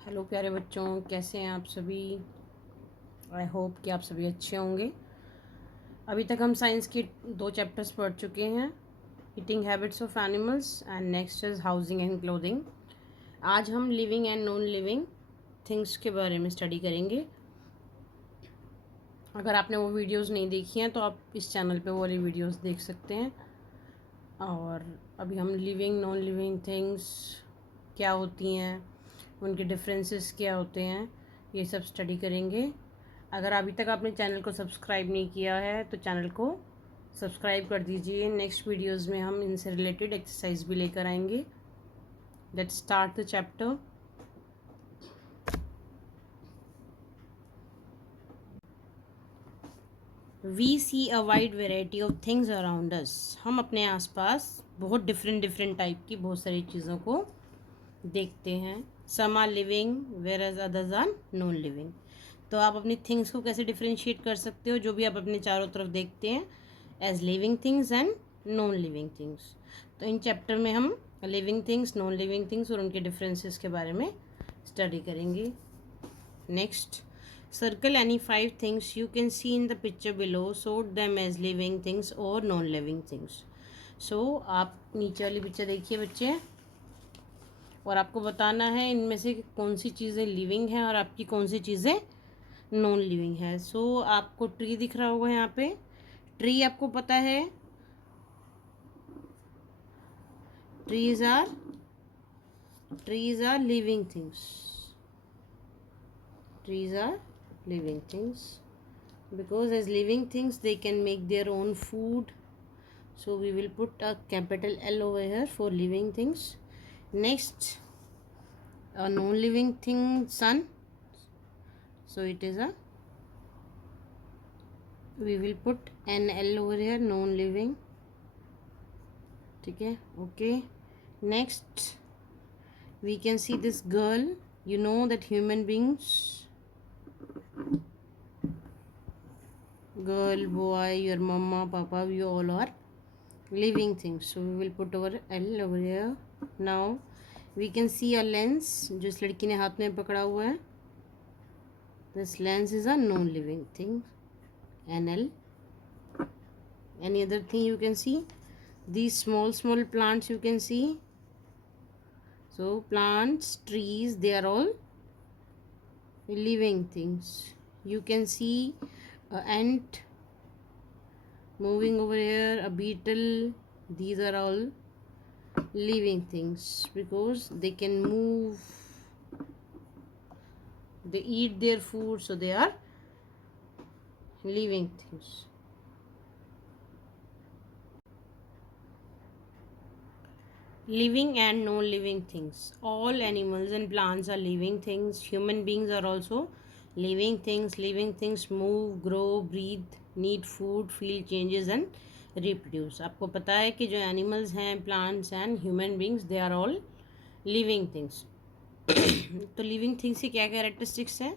Hello प्यारे बच्चों, कैसे हैं आप सभी। आई होप कि आप सभी अच्छे होंगे। अभी तक हम साइंस के 2 चैप्टर्स पढ़ चुके हैं, eating habits of animals and next is housing and clothing. आज हम living and non living things के बारे में स्टडी करेंगे। अगर आपने वो वीडियोस नहीं देखी हैं तो आप इस चैनल पे वो वाली वीडियोस देख सकते हैं। और अभी हम लिविंग नॉन लिविंग थिंग्स क्या होती हैं, उनके डिफरेंसेस क्या होते हैं, ये सब स्टडी करेंगे। अगर अभी तक आपने चैनल को सब्सक्राइब नहीं किया है तो चैनल को सब्सक्राइब कर दीजिए। नेक्स्ट वीडियोस में हम इनसे रिलेटेड एक्सरसाइज भी लेकर आएंगे। Let's start the chapter. We see a wide variety of things around us. हम अपने आसपास बहुत डिफरेंट डिफरेंट टाइप की बहुत सारी चीज़ों को देखते हैं। Some are living whereas others are non living. तो आप अपनी थिंग्स को कैसे डिफ्रेंशिएट कर सकते हो, जो भी आप अपने चारों तरफ देखते हैं, as living things and non living things. तो इन चैप्टर में हम living things, non living things और उनके डिफरेंसेस के बारे में स्टडी करेंगे। Next, circle any 5 things you can see in the picture below, sort them as living things और नॉन लिविंग थिंग्स। सो आप नीचे वाली पिक्चर देखिए बच्चे, और आपको बताना है इनमें से कौन सी चीज़ें लिविंग हैं और आपकी कौन सी चीज़ें नॉन लिविंग है। सो आपको ट्री दिख रहा होगा यहाँ पे। ट्री आपको पता है, trees are living things. Trees are living things because as living things they can make their own food, so we will put a capital L over here for living things. Next, a non living thing, sun, so it is a, we will put an L over here, non living. ठीक है, okay. Next, we can see this girl. You know that human beings, girl, boy, your mama, papa, we all are living things, so we will put our L over here. Now we can see a lens जो इस लड़की ने हाथ में पकड़ा हुआ है. This lens is a non living thing, NL. Any other thing you can see? These small plants you can see. So plants, trees, they are all living things. You can see a ant moving over here, a beetle. These are all living things because they can move, they eat their food, so they are living things. Living and non-living things. All animals and plants are living things. Human beings are also living things. Living things move, grow, breathe, need food, feel changes and reproduce. आपको पता है कि जो animals हैं, plants and human beings, they are all living things. तो लिविंग things की क्या कैरेक्टरिस्टिक्स हैं?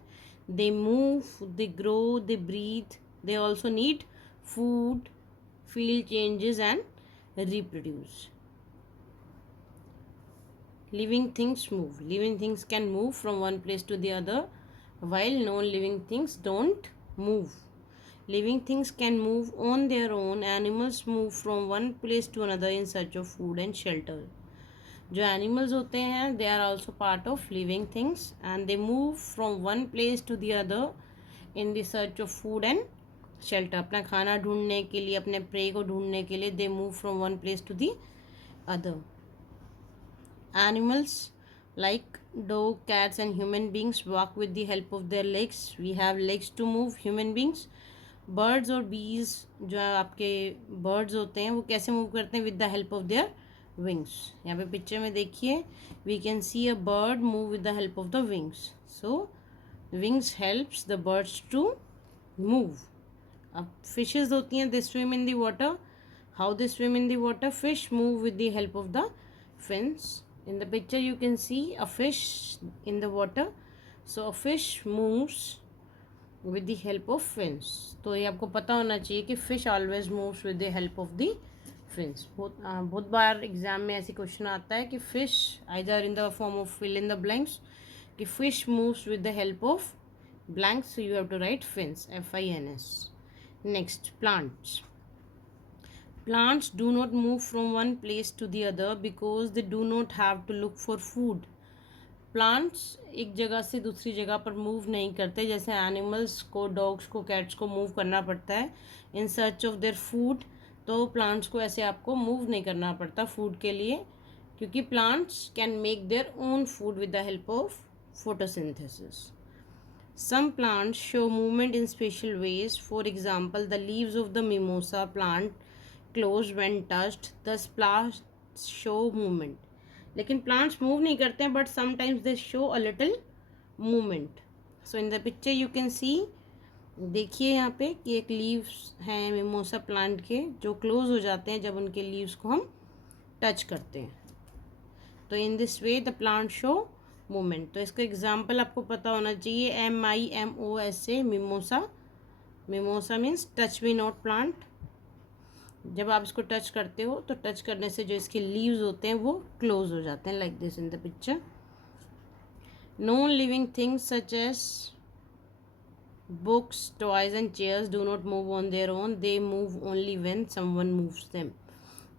They move, they grow, they breathe, they also need food, feel changes and reproduce. Living things move. Living things can move from one place to the other, while non-living things don't move. Living things can move on their own. Animals move from one place to another in search of food and shelter. जो animals होते हैं, they are also part of living things and they move from one place to the other in the search of food and shelter. अपना खाना ढूंढने के लिए, अपने pray को ढूंढने के लिए, they move from one place to the other. Animals like dog, cats and human beings walk with the help of their legs. We have legs to move, human beings. Birds और bees, जो आपके birds होते हैं, वो कैसे move करते हैं? With the help of their wings. यहाँ पे पिक्चर में देखिए, we can see a bird move with the help of the wings. So wings helps the birds to move. अब फिशेज होती हैं, they swim in the water. How they swim in the water? Fish move with the help of the fins. In the picture you can see a fish in the water. So a fish moves with the help of fins. तो ये आपको पता होना चाहिए कि fish always moves with the help of the fins. बहुत बार exam में ऐसी क्वेश्चन आता है कि fish either in the form of fill in the blanks, कि fish moves with the help of blank, so you have to write fins, F-I-N-S. Next, plants. Plants do not move from one place to the other because they do not have to look for food. Plants एक जगह से दूसरी जगह पर move नहीं करते, जैसे animals को, डॉग्स को, कैट्स को मूव करना पड़ता है in search of their food. तो प्लांट्स को ऐसे आपको मूव नहीं करना पड़ता फूड के लिए, क्योंकि plants can make their own food with the help of photosynthesis. Some plants show movement in special ways. For example, the leaves of the mimosa plant close when touched. Thus, plants show movement. लेकिन plants move नहीं करते हैं, but sometimes they show a little movement. So in the picture you can सी, देखिए यहाँ पे कि एक leaves हैं मिमोसा प्लांट के जो क्लोज हो जाते हैं जब उनके लीव्स को हम टच करते हैं. तो in this way the plant show movement. तो इसका एग्जाम्पल आपको पता होना चाहिए, MIMOSA, mimosa. Mimosa means touch me not plant. जब आप इसको टच करते हो तो टच करने से जो इसके लीव्स होते हैं वो क्लोज हो जाते हैं, like this in the picture. Non living things such as books, toys and chairs do not move on their own, they move only when someone moves them.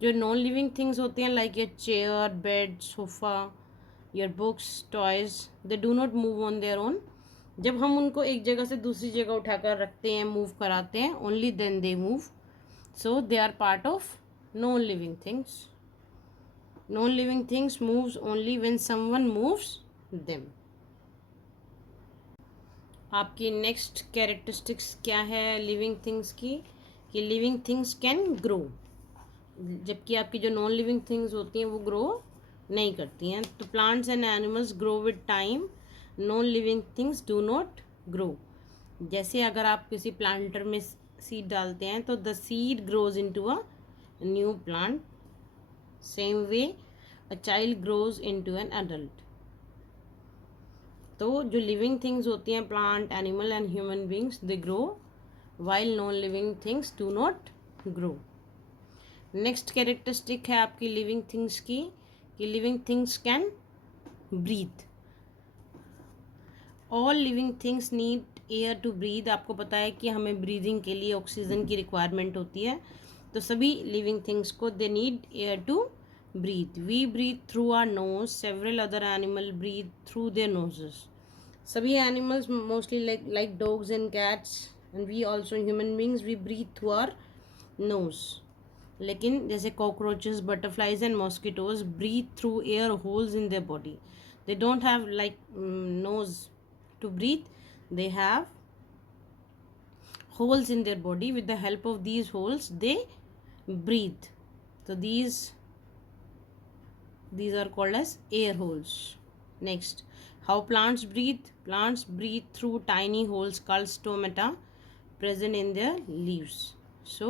जो नॉन लिविंग थिंग्स होती हैं like your chair, bed, sofa, your books, toys, they do not move on their own. जब हम उनको एक जगह से दूसरी जगह उठाकर रखते हैं, मूव कराते हैं, only then they move. So they are part of non-living things. Non-living things moves only when someone moves them. आपकी नेक्स्ट कैरेक्टरिस्टिक्स क्या है लिविंग थिंग्स की, कि लिविंग थिंग्स कैन ग्रो, जबकि आपकी जो नॉन लिविंग थिंग्स होती हैं वो ग्रो नहीं करती हैं. तो plants and animals grow with time, non living things do not grow. जैसे अगर आप किसी प्लांटर में सीड डालते हैं तो the seed grows into a new plant. Same way a child grows into an adult. तो जो लिविंग थिंग्स होती हैं, plant, animal and human beings, they grow while non living things do not grow. Next characteristic है आपकी living things की, कि living things can breathe. All living things need air to breathe. आपको पता है कि हमें ब्रीदिंग के लिए ऑक्सीजन की रिक्वायरमेंट होती है, तो सभी लिविंग थिंग्स को they need air to breathe. We breathe through our nose, several other animal breathe through their noses. सभी animals mostly like dogs and cats and we also human beings, we breathe through our nose. लेकिन जैसे cockroaches, butterflies and mosquitoes breathe through air holes in their body. They don't have like nose to breathe, they have holes in their body. With the help of these holes they breathe. So these are called as air holes. Next, how plants breathe. Plants breathe through tiny holes called stomata present in their leaves. So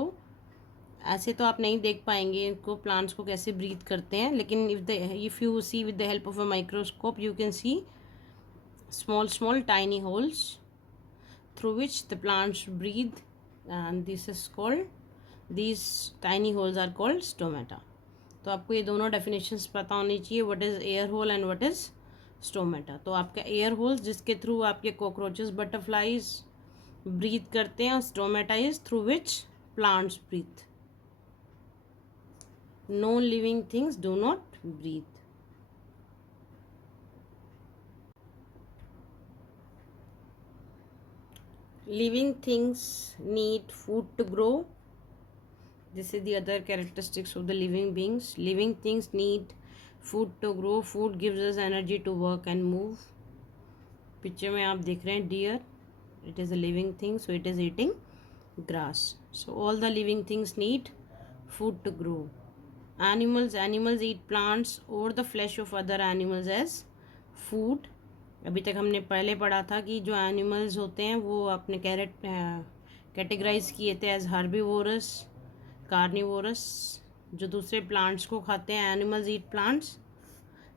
ऐसे तो आप नहीं देख पाएंगे इनको, plants को कैसे breathe करते हैं, लेकिन if you see with the help of a microscope you can see small tiny holes through which the plants breathe, and these tiny holes are called stomata. तो आपको ये दोनों डेफिनेशंस पता होनी चाहिए, what is air hole and what is stomata. तो आपका air holes जिसके थ्रू आपके कॉकरोचेस, बटरफ्लाइज ब्रीथ करते हैं, और stomata is through which plants breathe. Non living things do not breathe. Living things need food to grow. This is the other characteristics of the living beings. Living things need food to grow. Food gives us energy to work and move. Picture में आप देख रहे हैं deer. It is a living thing, so it is eating grass. So all the living things need food to grow. Animals eat plants or the flesh of other animals as food. अभी तक हमने पहले पढ़ा था कि जो animals होते हैं वो अपने कैटेगराइज किए थे एज हर्बीवोरस, कार्निवोरस. जो दूसरे प्लांट्स को खाते हैं, animals eat plants,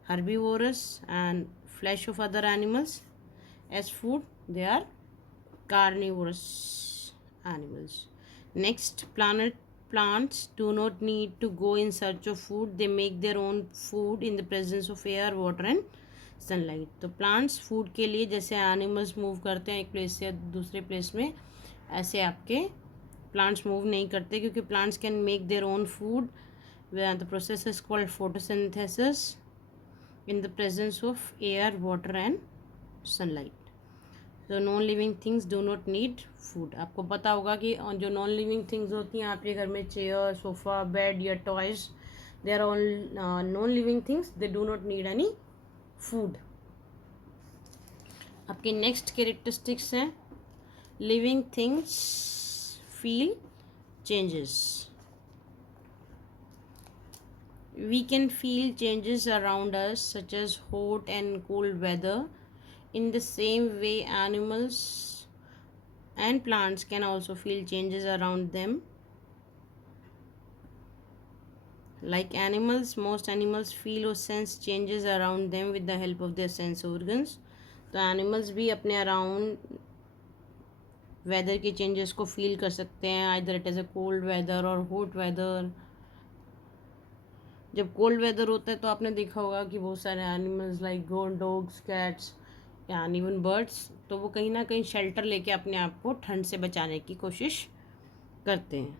herbivorous, and flesh of other animals as food, they are carnivorous animals. Next, plants do not need to go in search of food. They make their own food in the presence of air, water and sunlight. तो plants food के लिए जैसे animals move करते हैं एक place से दूसरे place में, ऐसे आपके प्लांट्स मूव नहीं करते, क्योंकि plants can make their own food. The process is called photosynthesis in the presence of air, water and sunlight. तो non living things do not need food. आपको पता होगा कि जो नॉन लिविंग थिंग्स होती हैं आपके घर में, चेयर, सोफ़ा, बेड या toys, they are all non living things, they do not need any food. आपके नेक्स्ट कैरेक्टरिस्टिक्स हैं, living things feel changes. We can feel changes around us, such as hot and cold weather. In the same way, animals and plants can also feel changes around them. Like animals, most animals feel or sense changes around them with the help of their sense organs. तो animals भी अपने around weather के changes को feel कर सकते हैं, either it is a cold weather और hot weather. जब कोल्ड वेदर होता है तो आपने देखा होगा कि बहुत सारे animals like goat, dogs, cats या इवन बर्ड्स, तो वो कहीं ना कहीं शेल्टर लेके अपने आप को ठंड से बचाने की कोशिश करते हैं।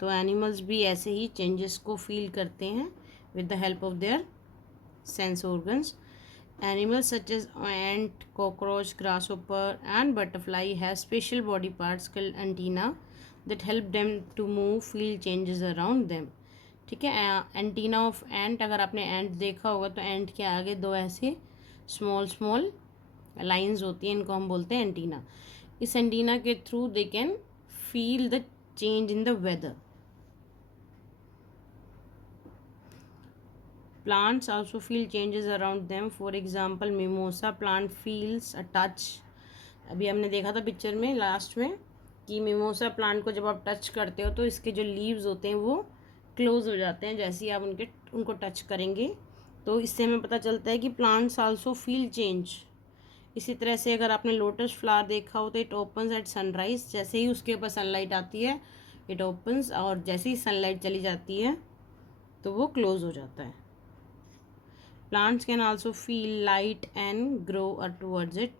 तो एनिमल्स भी ऐसे ही चेंजेस को फील करते हैं with the help of their sense organs. Animals such as ant, cockroach, grasshopper and butterfly have special body parts called antenna that help them to move, feel changes around them. ठीक है, antenna of एंट, अगर आपने एंट देखा होगा तो एंट के आगे दो ऐसे स्मॉल स्मॉल लाइंस होती हैं, इनको हम बोलते हैं एंटीना। इस एंटीना के through they can feel the change in the weather. Plants also feel changes around them. For example, mimosa plant feels a touch. अभी हमने देखा था पिक्चर में लास्ट में कि मिमोसा प्लांट को जब आप टच करते हो तो इसके जो लीव्स होते हैं वो क्लोज हो जाते हैं जैसे ही आप उनको टच करेंगे। तो इससे हमें पता चलता है कि प्लांट्स आल्सो फील चेंज। इसी तरह से अगर आपने लोटस फ्लावर देखा हो तो इट ओपन्स एट सनराइज, जैसे ही उसके ऊपर सनलाइट आती है इट ओपन्स, और जैसे ही सनलाइट चली जाती है तो वो क्लोज हो जाता है। Plants can also feel light and grow towards it.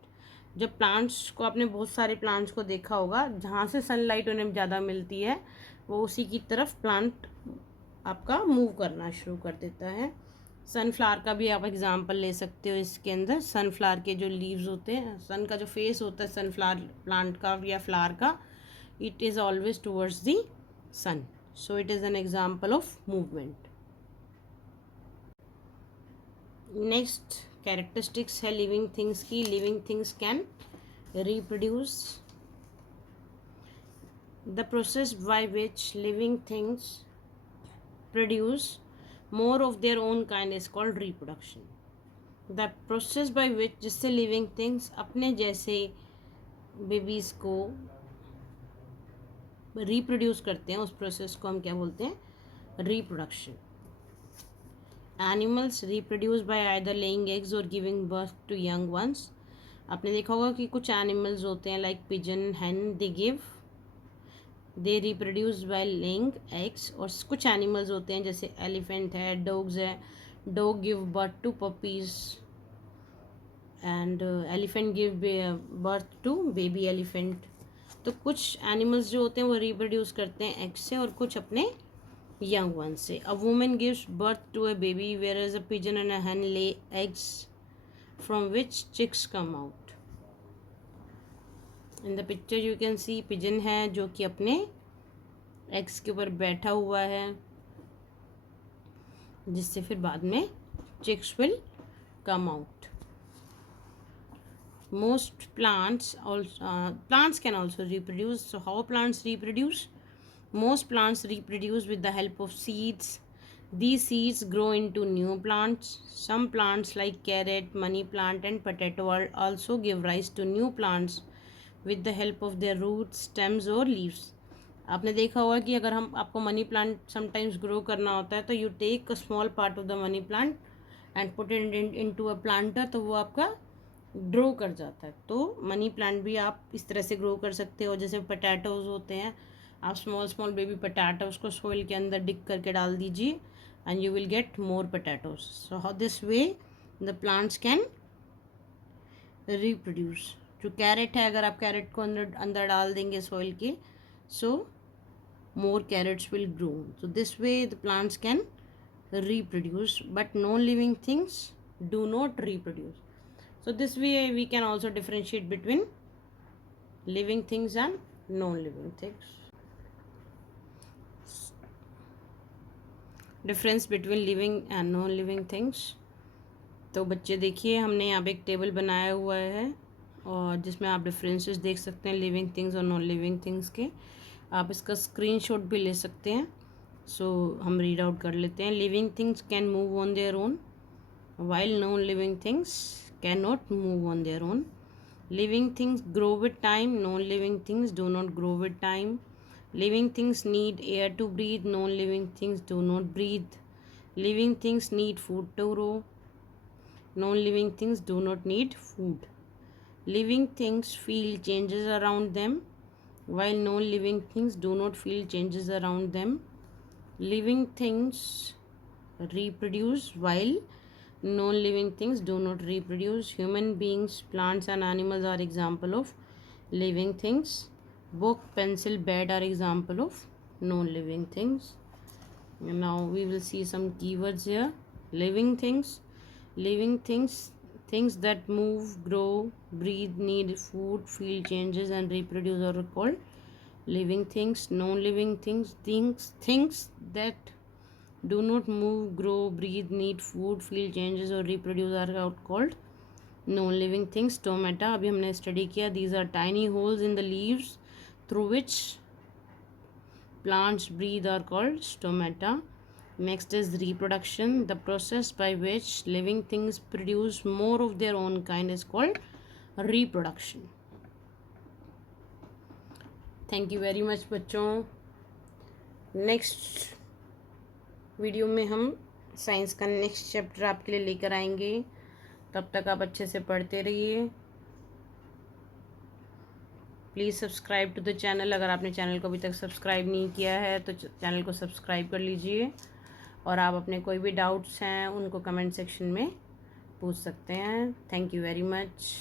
जब प्लांट्स को, आपने बहुत सारे प्लांट्स को देखा होगा जहाँ से सनलाइट उन्हें ज़्यादा मिलती है वो उसी की तरफ प्लांट आपका मूव करना शुरू कर देता है। सनफ्लावर का भी आप एग्जांपल ले सकते हो। इसके अंदर सनफ्लावर के जो लीव्स होते हैं, सन का जो फेस होता है सनफ्लावर प्लांट का या फ्लावर का, it is always towards the sun, so it is an example of movement. Next characteristics है लिविंग थिंग्स की। Living things can reproduce. The process by which living things produce more of their own kind is called reproduction. The process by which, जिससे living things अपने जैसे babies को reproduce करते हैं, उस process को हम क्या बोलते हैं? Reproduction. Animals reproduce by either laying eggs और giving birth to young ones. आपने देखा होगा कि कुछ एनिमल्स होते हैं like pigeon, hen, they reproduce by laying eggs. और कुछ एनिमल्स होते हैं जैसे एलिफेंट है, डॉग्स है, dog give birth to puppies and elephant give birth to baby elephant. तो कुछ एनिमल्स जो होते हैं वो रिप्रोड्यूस करते हैं एग से और कुछ अपने young ones से। A woman gives birth to a baby, whereas a pigeon and a hen lay eggs from which chicks come out. In the picture you can see pigeon है जो कि अपने eggs के ऊपर बैठा हुआ है, जिससे फिर बाद में chicks will come out. Most plants can also reproduce. So how plants reproduce? Most plants reproduce with the help of seeds. These seeds grow into new plants. Some plants like carrot, money plant and potato also give rise to new plants with the help of their roots, stems or leaves. आपने देखा होगा कि अगर आपको money plant sometimes grow करना होता है तो you take a small part of the money plant and put it into a planter, तो वो आपका ग्रो कर जाता है। तो मनी प्लांट भी आप इस तरह से ग्रो कर सकते हो। जैसे पोटैटोज़ होते हैं, आप स्मॉल स्मॉल बेबी पोटैटोज़ को सोइल के अंदर डिग करके डाल दीजिए and you will get more potatoes. So how this way the plants can reproduce. जो कैरेट है, अगर आप कैरेट को अंदर अंदर डाल देंगे सॉइल के, so more carrots will grow. So this way the plants can reproduce, but non-living things do not reproduce. So this way we can also differentiate between living things and non-living things. Difference between living and non living things. तो बच्चे देखिए, हमने यहाँ पे एक table बनाया हुआ है और जिसमें आप डिफरेंसेस देख सकते हैं लिविंग थिंग्स और नॉन लिविंग थिंग्स के. आप इसका स्क्रीनशॉट भी ले सकते हैं. सो हम रीड आउट कर लेते हैं. Living things can move on their own while non living things can not move on their own. Living things grow with time, non living things do not grow with time. Living things need air to breathe, non-living things do not breathe. Living things need food to grow, non-living things do not need food. Living things feel changes around them, while non-living things do not feel changes around them. Living things reproduce, while non-living things do not reproduce. Human beings, plants and animals are example of living things. Book, pencil, bed are example of non-living things. Now we will see some keywords here. Living things. Living things, things that move, grow, breathe, need food, feel changes and reproduce are called living things. Non-living things, things that do not move, grow, breathe, need food, feel changes or reproduce are called non-living things. Stomata अभी हमने study किया. These are tiny holes in the leaves through which plants breathe are called stomata. Next is reproduction. The process by which living things produce more of their own kind is called reproduction. Thank you very much बच्चों. Next video में हम science का next chapter आपके लिए लेकर आएंगे. तब तक आप अच्छे से पढ़ते रहिए. Please subscribe to the channel. अगर आपने चैनल को अभी तक सब्सक्राइब नहीं किया है तो चैनल को सब्सक्राइब कर लीजिए. और आप अपने कोई भी डाउट्स हैं उनको कमेंट सेक्शन में पूछ सकते हैं. Thank you very much.